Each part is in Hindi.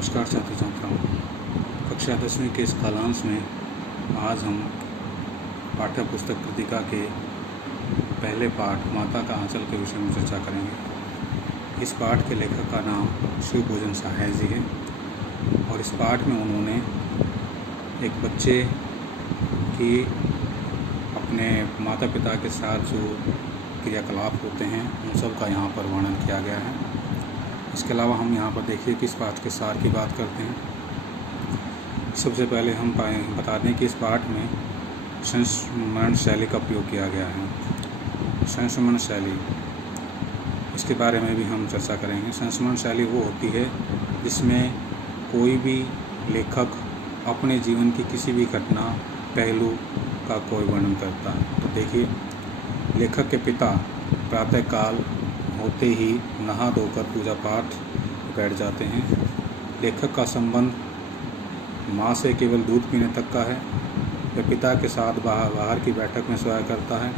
नमस्कार साथी छात्राओं, कक्षा 10वीं के इस कालांश में आज हम पाठ्य पुस्तक कृतिका के पहले पाठ माता का आंचल के विषय में चर्चा करेंगे। इस पाठ के लेखक का नाम शिवभोजन सहाय जी है और इस पाठ में उन्होंने एक बच्चे की अपने माता पिता के साथ जो क्रियाकलाप होते हैं उन सब का यहाँ पर वर्णन किया गया है। इसके अलावा हम यहाँ पर देखिए कि इस पाठ के सार की बात करते हैं। सबसे पहले हम बता दें कि इस पाठ में संस्मरण शैली का प्रयोग किया गया है। संस्मरण शैली, इसके बारे में भी हम चर्चा करेंगे। संस्मरण शैली वो होती है जिसमें कोई भी लेखक अपने जीवन की किसी भी घटना पहलू का कोई वर्णन करता है। तो देखिए, लेखक के पिता प्रातःकाल होते ही नहा धोकर पूजा पाठ बैठ जाते हैं। लेखक का संबंध माँ से केवल दूध पीने तक का है। वह पिता के साथ बाहर की बैठक में सोया करता है।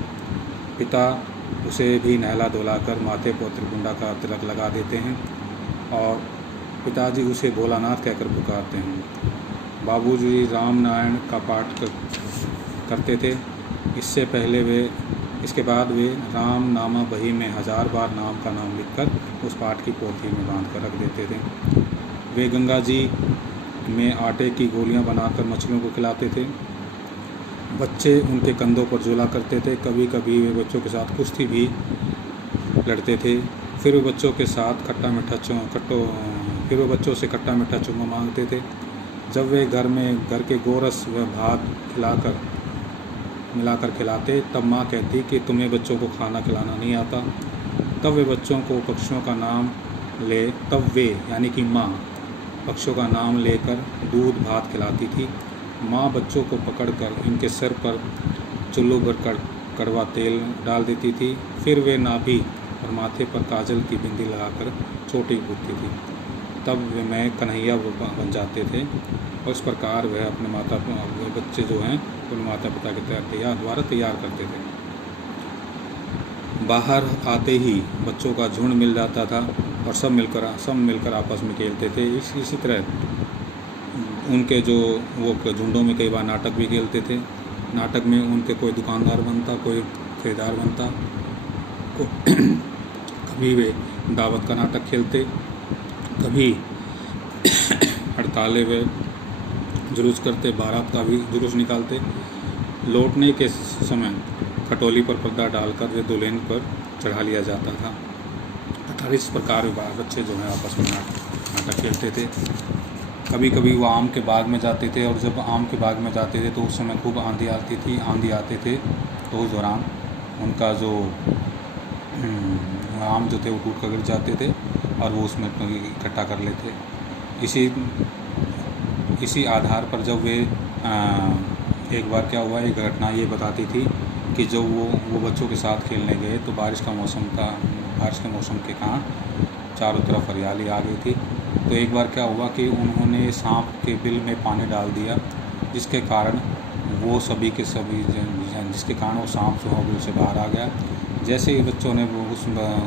पिता उसे भी नहला धुलाकर माथे पर त्रिपुंडा का तिलक लगा देते हैं और पिताजी उसे भोलानाथ कहकर पुकारते हैं। बाबूजी राम नारायण का पाठ करते थे। इसके बाद वे राम नामा बही में 1000 बार नाम का नाम लिखकर उस पाठ की पोथी में बांध कर रख देते थे। वे गंगा जी में आटे की गोलियां बनाकर मछलियों को खिलाते थे। बच्चे उनके कंधों पर झूला करते थे। कभी कभी वे बच्चों के साथ कुश्ती भी लड़ते थे। फिर वे बच्चों से खट्टा मीठा चुम्मा मांगते थे। जब वे घर के गोरस व भात मिलाकर खिलाते, तब माँ कहती कि तुम्हें बच्चों को खाना खिलाना नहीं आता। तब वे बच्चों को पक्षियों का नाम यानी कि माँ पक्षियों का नाम लेकर दूध भात खिलाती थी। माँ बच्चों को पकड़कर इनके सिर पर चुल्लू भर कड़वा तेल डाल देती थी। फिर वे नाभि और माथे पर काजल की बिंदी लगाकर चोटी पूछती थी। तब वे कन्हैया बन जाते थे और इस प्रकार वह अपने बच्चे जो हैं अपने माता पिता के द्वारा तैयार करते थे। बाहर आते ही बच्चों का झुंड मिल जाता था और सब मिलकर आपस में खेलते थे। इसी तरह उनके वो झुंडों में कई बार नाटक भी खेलते थे। नाटक में उनके कोई दुकानदार बनता, कोई खरीदार बनता। कभी वे दावत का नाटक खेलते, कभी हड़ताले वे जुलूस करते, बारात का भी जुलूस निकालते। लौटने के समय खटोली पर पर्दा डालकर वे दुल्हन पर चढ़ा लिया जाता था। इस प्रकार बच्चे जो हैं आपस में नाटक खेलते थे। कभी कभी वो आम के बाग में जाते थे और जब आम के बाग में जाते थे तो उस समय खूब आंधी आते थे। तो उस दौरान उनका जो आम जो थे वो टूट कर गिर जाते थे और वो उसमें इकट्ठा कर लेते। इसी आधार पर जब वे एक बार क्या हुआ, एक घटना ये बताती थी कि जब वो बच्चों के साथ खेलने गए तो बारिश का मौसम था। बारिश के मौसम के कारण चारों तरफ हरियाली आ गई थी। तो एक बार क्या हुआ कि उन्होंने सांप के बिल में पानी डाल दिया, जिसके कारण वो जिसके कारण वो सांप जो है बिल से बाहर आ गया। जैसे ही बच्चों ने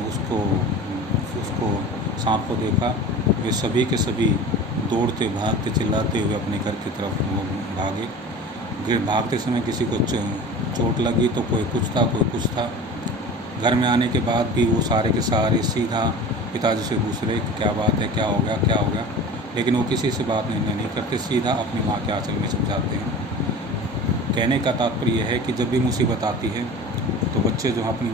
उसको सांप को देखा, वे सभी के सभी दौड़ते भागते चिल्लाते हुए अपने घर की तरफ भागे। भागते समय किसी को चोट लगी तो कोई कुछ था। घर में आने के बाद भी वो सारे के सारे सीधा पिताजी से पूछ रहे कि क्या बात है, क्या हो गया। लेकिन वो किसी से बात नहीं करते, सीधा अपनी माँ के आंचल में छिप जाते हैं। कहने का तात्पर्य है कि जब भी मुसीबत आती है तो बच्चे जो अपनी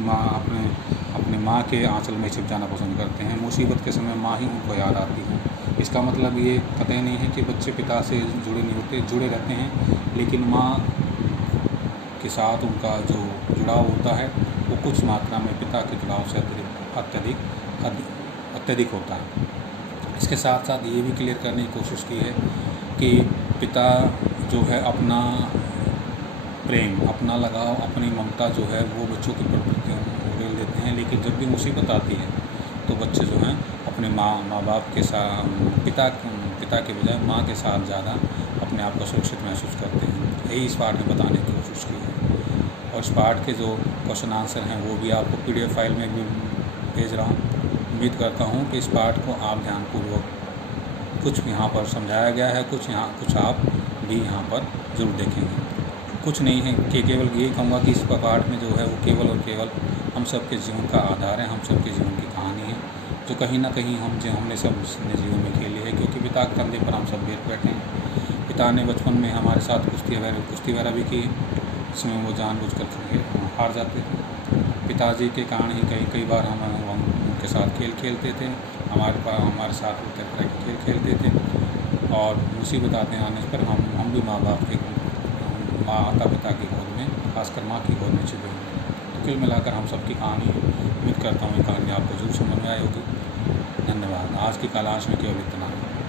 माँ के आंचल में छिप जाना पसंद करते हैं। मुसीबत के समय माँ ही उनको याद आती है। इसका मतलब ये कतई नहीं है कि बच्चे पिता से जुड़े नहीं होते, जुड़े रहते हैं, लेकिन माँ के साथ उनका जो जुड़ाव होता है वो कुछ मात्रा में पिता के जुड़ाव से अत्यधिक होता है। इसके साथ साथ ये भी क्लियर करने की कोशिश की है कि पिता जो है अपना प्रेम, अपना लगाव, अपनी ममता जो है वो बच्चों के प्रति ले लेते हैं, लेकिन जब भी मुसीबत आती है तो बच्चे जो हैं अपने माँ बाप के साथ पिता के बजाय माँ के साथ ज़्यादा अपने आप को सुरक्षित महसूस करते हैं। यही इस पाठ में बताने की कोशिश की है। और इस पाठ के जो क्वेश्चन आंसर हैं वो भी आपको PDF फाइल में भी भेज रहा हूँ। उम्मीद करता हूँ कि इस पाठ को आप ध्यानपूर्वक कुछ यहाँ पर समझाया गया है, कुछ आप भी यहाँ पर ज़रूर देखेंगे। कुछ नहीं है कि केवल यही कहूँगा कि इस पाठ में जो है वो केवल और केवल हम सब के जीवन का आधार है, हम सब के जीवन की कहानी है, जो कहीं ना कहीं हमने सब अपने जीवन में खेली है, क्योंकि पिता के कंधे पर हम सब बैठे हैं। पिता ने बचपन में हमारे साथ कुश्ती वगैरह भी की, जिसमें वो जानबूझकर हार जाते थे। पिताजी के कारण ही कई बार हम उनके साथ खेल खेलते थे, हमारे साथ तरह के खेल खेलते थे, और मुसीबत आने पर हम भी माता पिता की गोद में, खासकर माँ की गोद में छिपे हुए। तो कुल मिलाकर हम सबकी कहानी है। उम्मीद करता हूँ ये कहानी आपको जरूर समझ में आई होगी। धन्यवाद। आज की कालांश में केवल इतना है।